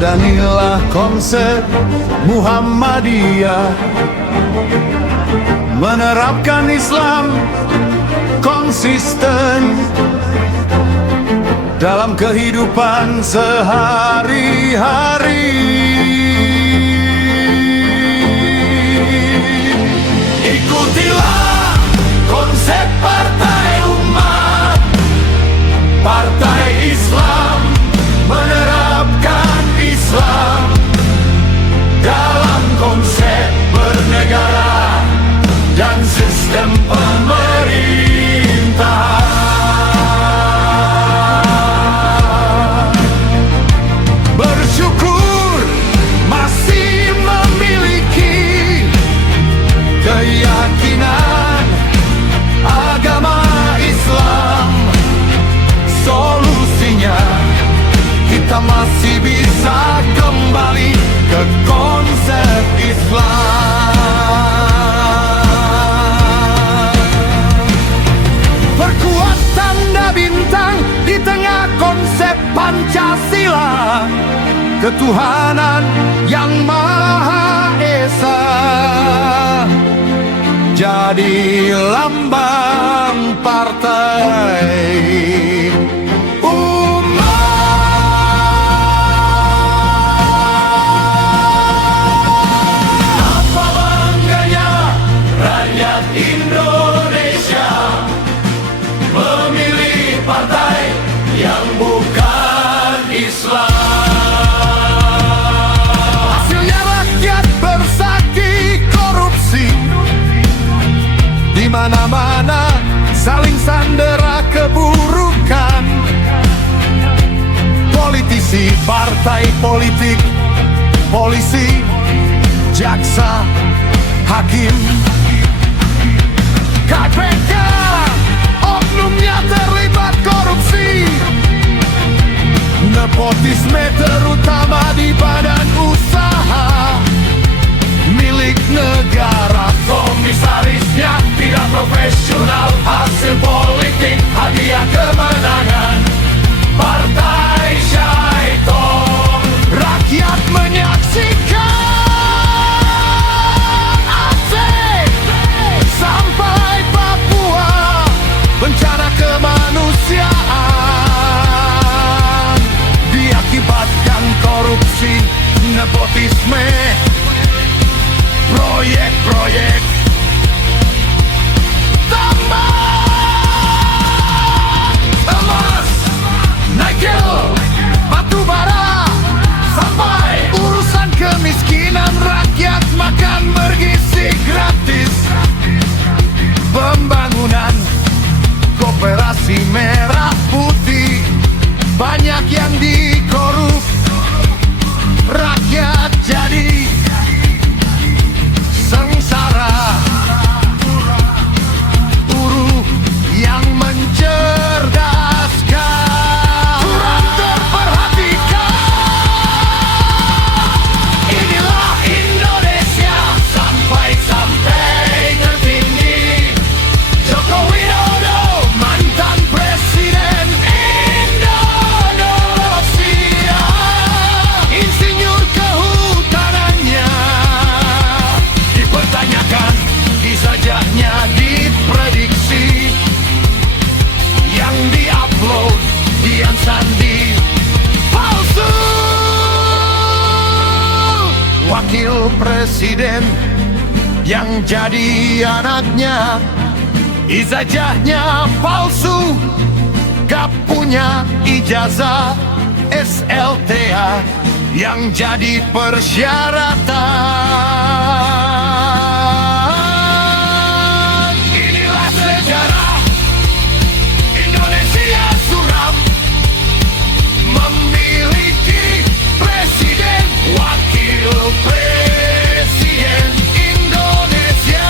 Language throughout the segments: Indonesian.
Teladanilah konsep Muhammadiyah, menerapkan Islam konsisten dalam kehidupan sehari-hari. Ikutilah konsep Partai Umat, Partai Islam, menerapkan Islam dalam konsep bernegara dan sistem pemerintahan. Bersyukur masih memiliki keyakinan agama Islam. Solusinya kita masih bisa kembali ke konsep Islam. Perkuat tanda bintang di tengah konsep Pancasila, ketuhanan yang Maha Esa jadi lambang partai Indonesia memilih partai yang bukan Islam. Hasilnya rakyat bersaki korupsi, di mana-mana saling sandera keburukan. Politisi, partai politik, polisi, jaksa, hakim, KPK, oknumnya terlibat korupsi. Nepotisme terutama di badan usaha milik negara. Komisarisnya tidak profesional, hasil politik hadiah kemenangan partai syaiton. Rakyat menyaksikan bencana kemanusiaan diakibatkan korupsi, nepotisme, proyek-proyek tambang emas, nikel, batu bara, sampai urusan kemiskinan rakyat makan bergizi gratis. Pembangunan koperasi merah putih banyak yang dikorup, rakyat jadi sengsara. Buruh yang mencerdaskan kurang terperhatikan. Inilah Indonesia sampai tertinggi. Joko Widodo mantan presiden Indonesia, insinyur kehutanannya dipertanyakan, kisahnya diprediksi, yang diupload Dian Sandi palsu. Wakil presiden yang jadi anaknya, ijazahnya palsu, gak punya ijazah SLTA yang jadi persyaratan. Inilah sejarah Indonesia suram, memiliki presiden, wakil presiden Indonesia.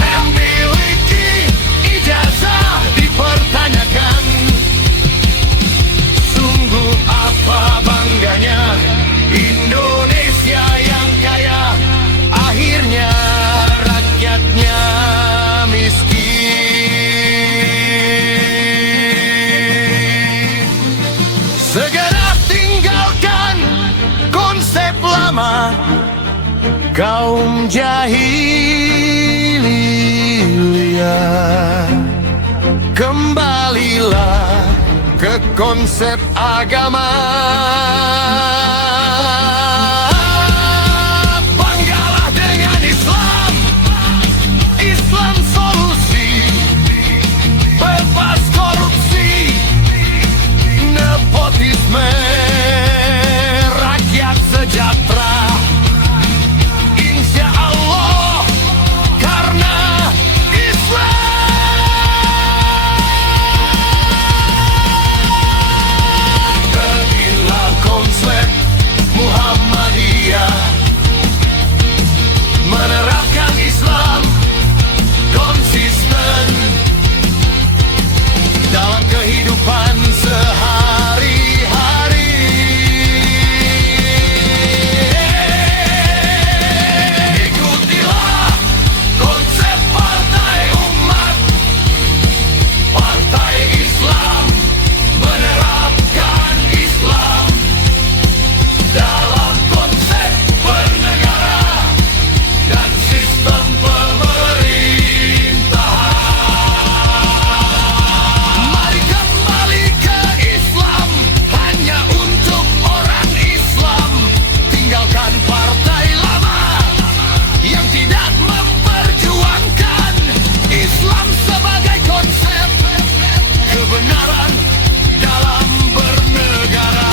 Memiliki ijazah dipertanyakan, sungguh apa bangganya bersama kaum jahiliyah. Kembalilah ke konsep agama. Banggalah dengan Islam. Islam solusi, bebas korupsi, nepotisme, rakyat sejahtera. Insya Allah, karena Islam. Inilah konsep Muhammadiyah, menerapkan Islam konsisten dalam kehidupan sehari-hari. Ikutilah konsep Partai Umat, Partai Islam, menerapkan Islam dalam konsep bernegara dan sistem pemerintahan. Mari kembali ke Islam, hanya untuk orang Islam. Tinggalkan partai lama yang tidak memperjuangkan Islam sebagai konsep kebenaran dalam bernegara.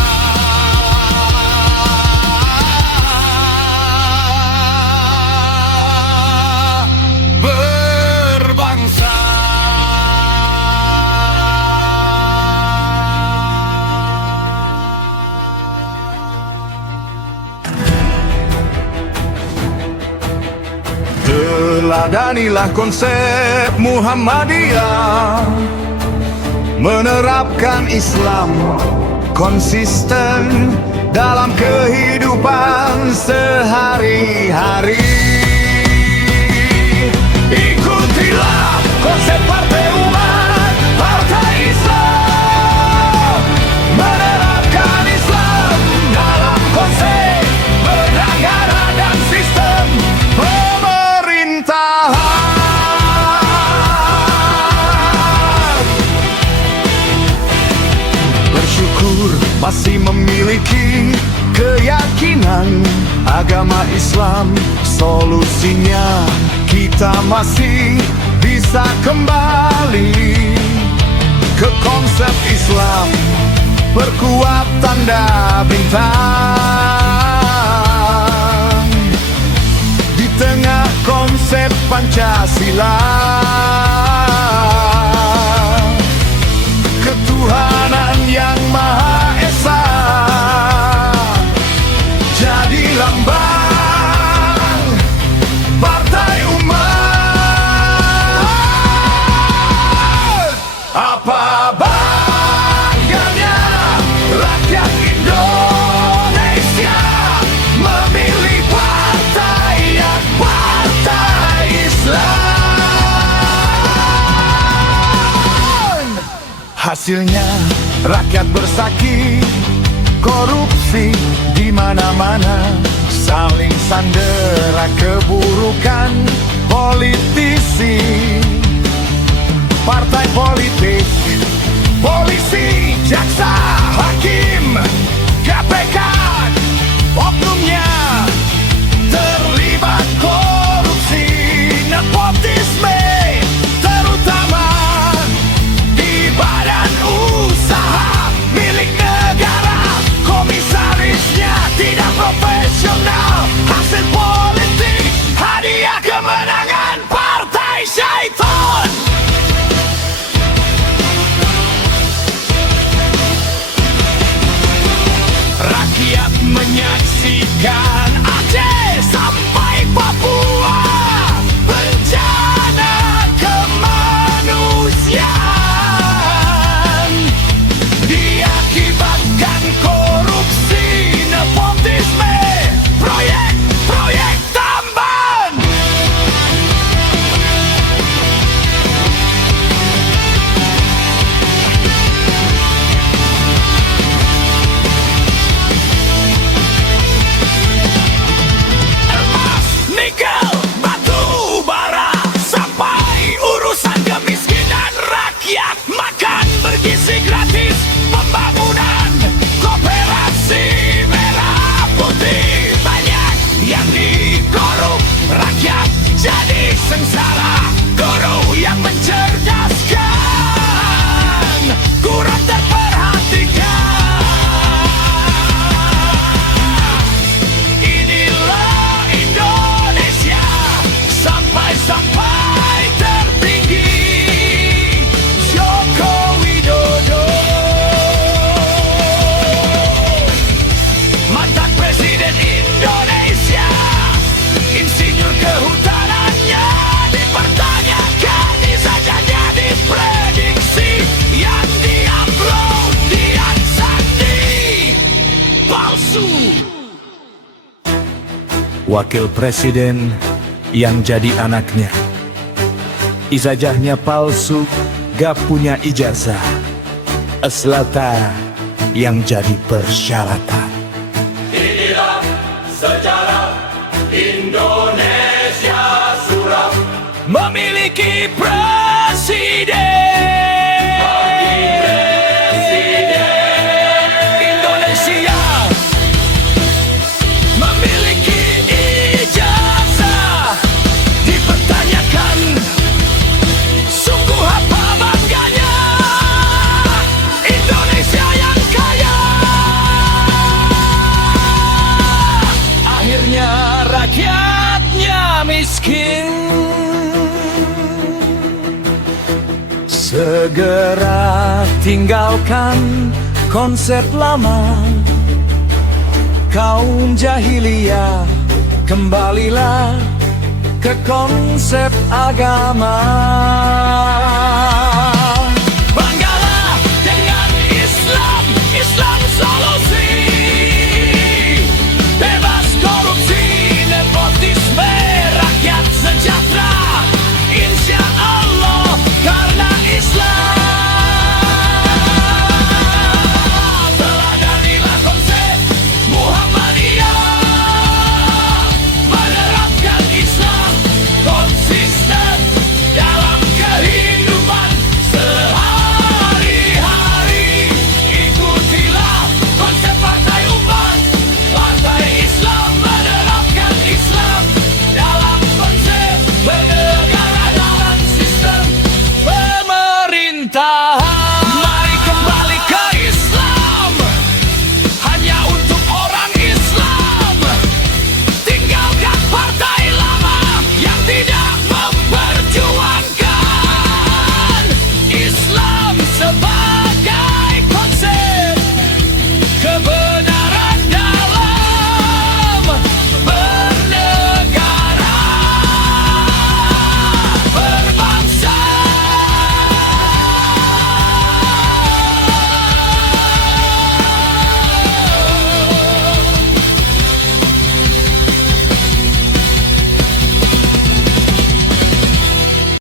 Berbangsa. Teladanilah konsep Muhammadiyah, menerapkan Islam konsisten dalam kehidupan sehari-hari. Ikutilah konsep Partai Umat, Partai Islam, menerapkan Islam dalam konsep bernegara dan sistem pemerintahan. Bersyukur masih memiliki keyakinan agama Islam solusinya. Kita masih bisa kembali ke konsep Islam, perkuat tanda bintang di tengah konsep Pancasila. Ketuhanan yang Maha Esa jadi lambang Partai Umat. Apa bangganya rakyat Indonesia memilih partai yang Partai Islam. Hasilnya rakyat bersaki, korupsi di mana-mana, saling sandera keburukan politisi, partai politik, polisi, jaksa, hakim, KPK, oknumnya terlibat korupsi, nepotisme, terutama di badan usaha milik negara. Komisarisnya tidak profesional, hasil politik hadiah kemenangan partai syaitan. Rakyat wakil presiden yang jadi anaknya. Ijazahnya palsu, gak punya ijazah. Aslata yang jadi persyaratan. Inilah sejarah Indonesia suram, Memiliki presiden Indonesia, memiliki ijazah. Dipertanyakan, sungguh apa bangganya Indonesia yang kaya. Akhirnya rakyatnya miskin. Segera tinggalkan konsep lama, kaum jahiliyah, kembalilah ke konsep agama.